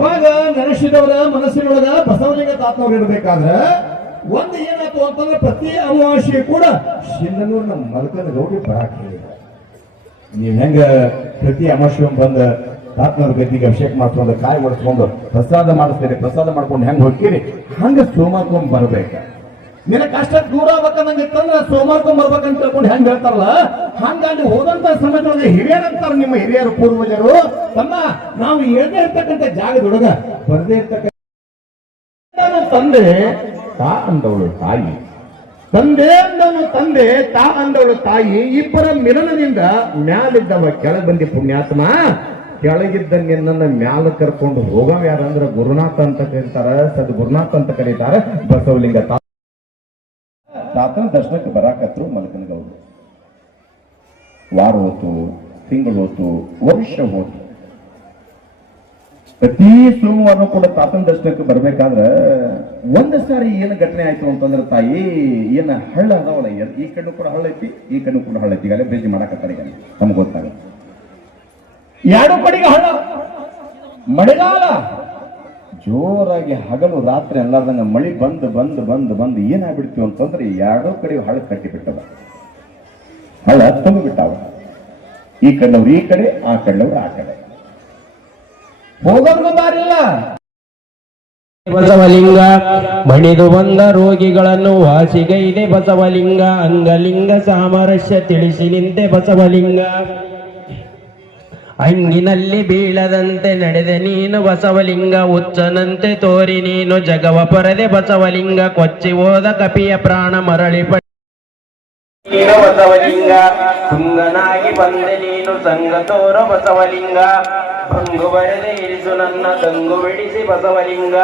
ಅವಾಗ ನೆನೆಸಿದವರ ಮನಸ್ಸಿನೊಳಗ ಬಸವಲಿಂಗ ತಾತನವ್ರು ಇರ್ಬೇಕಾದ್ರೆ ಒಂದು ಏನಾಯ್ತು ಅಂತಂದ್ರೆ ಪ್ರತಿ ಅಮಾವಾಸ್ಯೆ ಕೂಡ ಸಿಂಧನೂರಿನ ಮಲ್ಕನ ಗೌಡಿ ಬರಾಕ್ ಹೇಳಿದ. ನೀವ್ ಹೆಂಗ ಪ್ರತಿ ಅಮಾವಾಸ್ಯೆ ಬಂದ ತಾತನವ್ರ ಗದ್ದಿಗೆ ಅಭಿಷೇಕ ಮಾಡ್ಕೊಂಡು ಕಾಯಿ ಹೊಡ್ಸ್ಕೊಂಡು ಪ್ರಸಾದ ಮಾಡಿಸ್ತೀರಿ, ಪ್ರಸಾದ ಮಾಡ್ಕೊಂಡು ಹೆಂಗ್ ಹೋಗ್ತೀರಿ ಹಂಗ ಸೋಮಾರ್ಕೊಂಡ್ ಬರ್ಬೇಕ. ನಿನ್ನ ಕಷ್ಟ ದೂರ ಆಗ್ಬೇಕಂದಂಗೆ ಇತ್ತಂದ್ರೆ ಸೋಮಾರ್ಕೊಂಡ್ ಬರ್ಬೇಕಂತ ತಿಳ್ಕೊಂಡು ಹೆಂಗ್ ಹೇಳ್ತಾರಲ್ಲ ಹಂಗಾಗಿ ಹೋದಂತ ಸಮಯದೊಳಗೆ ಹಿರಿಯರಂತಾರ ನಿಮ್ಮ ಹಿರಿಯರು ಪೂರ್ವಜರು ತಮ್ಮ ನಾವು ಏನೇ ಇರ್ತಕ್ಕಂಥ ಜಾಗದೊಳಗ ಬರದೇ ಇರ್ತಕ್ಕಂಥ ತಂದೆ ತಾ ಅಂದವಳು ತಾಯಿ, ತಂದೆ ಅಂದವನು ತಂದೆ, ತಾ ಅಂದವಳು ತಾಯಿ, ಇಬ್ಬರ ಮಿಲನದಿಂದ ಮ್ಯಾಲಿದ್ದವ ಕೆಳಗೆ ಬಂದಿ ಪುಣ್ಯಾತ್ಮ. ಕೆಳಗಿದ್ದ ನಿನ್ನನ್ನು ಮ್ಯಾಲ ಕರ್ಕೊಂಡು ಹೋಗವ ಯಾರಂದ್ರ ಗುರುನಾಥ ಅಂತ ಕರೀತಾರ, ಸದ್ಗುರುನಾಥ ಅಂತ ಕರೀತಾರ. ಬಸವಲಿಂಗ ತಾತನ ದರ್ಶನಕ್ಕೆ ಬರಾಕತ್ರು ಮಲ್ಕನಗೌಡರು. ವಾರ ಹೋತು, ತಿಂಗಳು ಹೋತು, ವರ್ಷ ಹೋತು. ಪ್ರತಿ ಸೋಮವಾರ ಕೂಡ ತಾತನ ದರ್ಶನಕ್ಕೆ ಬರ್ಬೇಕಾದ್ರೆ ಒಂದು ಸಾರಿ ಏನು ಘಟನೆ ಆಯ್ತು ಅಂತಂದ್ರೆ ತಾಯಿ ಏನ ಹಳ್ಳ ಅದಾವಲ್ಲ, ಈ ಕಣ್ಣು ಕೂಡ ಹಳ್ಳ ಐತಿ, ಈ ಕಣ್ಣು ಕೂಡ ಹಳ್ಳ ಐತಿ. ಈಗಾಗಲೇ ಬ್ರಿಡ್ಜ್ ಮಾಡಕತ್ತಾರೆ, ಈಗ ನಮ್ಗೆ ಗೊತ್ತಾಗುತ್ತೆ. ಎರಡು ಕಡೆಗೆ ಹಳ್ಳ, ಮಳೆಗಾಲ ಜೋರಾಗಿ ಹಗಲು ರಾತ್ರಿ ಅಲ್ಲಾರ್ದಂಗ ಮಳಿ ಬಂದು ಬಂದು ಬಂದು ಬಂದು ಏನಾಗ್ಬಿಡ್ತೀವಿ ಅಂತಂದ್ರೆ ಎರಡೂ ಕಡೆ ಹಳ್ಳ ಕಟ್ಟಿ ಬಿಟ್ಟವ, ಹಳ್ಳ ತುಂಬಿ ಬಿಟ್ಟಾವ. ಈ ಕಣ್ಣವ್ರು ಈ ಕಡೆ, ಆ ಕಣ್ಣವ್ರು ಆ ಕಡೆ, ಹೋಗೋದು ಬಾರಿಲ್ಲ. ಬಸವಲಿಂಗ ಮಣಿದು ಬಂದ ರೋಗಿಗಳನ್ನು ವಾಸಿಗೈದೆ ಬಸವಲಿಂಗ, ಅಂಗಲಿಂಗ ಸಾಮರಸ್ಯ ತಿಳಿಸಿ ನಿಂತೆ ಬಸವಲಿಂಗ. ಅಂಗಿನಲ್ಲಿ ಬೀಳದಂತೆ ನಡೆದೆ ನೀನು ಬಸವಲಿಂಗ, ಹುಚ್ಚನಂತೆ ತೋರಿ ನೀನು ಜಗವ ಪರದೆ ಬಸವಲಿಂಗ. ಕೊಚ್ಚಿ ಹೋದ ಕಪಿಯ ಪ್ರಾಣ ಮರಳಿ ನೀನು ಬಸವಲಿಂಗ, ತುಂಗನಾಗಿ ಬಂದೆ ನೀನು ಸಂಗ ತೋರ ಬಸವಲಿಂಗ. ಭಂಗು ಬರೆದೆ ಇರಿಸು ನನ್ನ ತಂಗು ಬಿಡಿಸಿ ಬಸವಲಿಂಗ.